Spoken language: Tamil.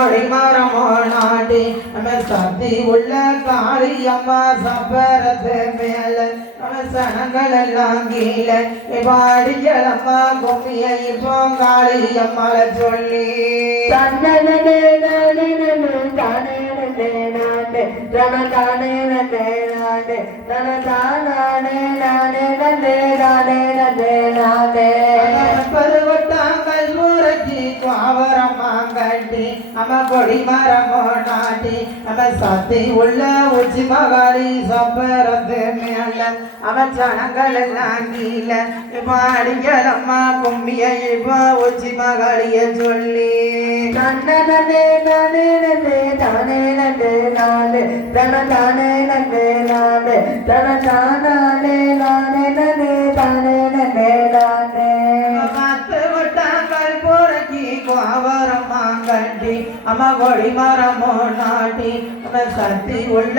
கொடி மரமோ நாட்டி நம்ம சக்தி உள்ள காளி அம்மா சப்பரத்து மேல நம்ம சனங்கள் எல்லாம் கீழே பாடியலம்மா கும்மிய இப்போ காளி அம்மால சொல்லி தானே பருவட்டாங்கள் முறைச்சி பாவரமாங்கட்டி நம்ம கொடி மரமோ நாட்டி நம்ம சத்தி உள்ள உச்சி மகாளி சப்பரத்து மேல அவன் சனங்கள் எல்லாம் கீழே பாடியலம்மா கும்மிய இப்போ உச்சி மகாளிய சொல்லி தானே அம்மா கொடி மரமோ நாட்டி நம்ம சக்தி உள்ள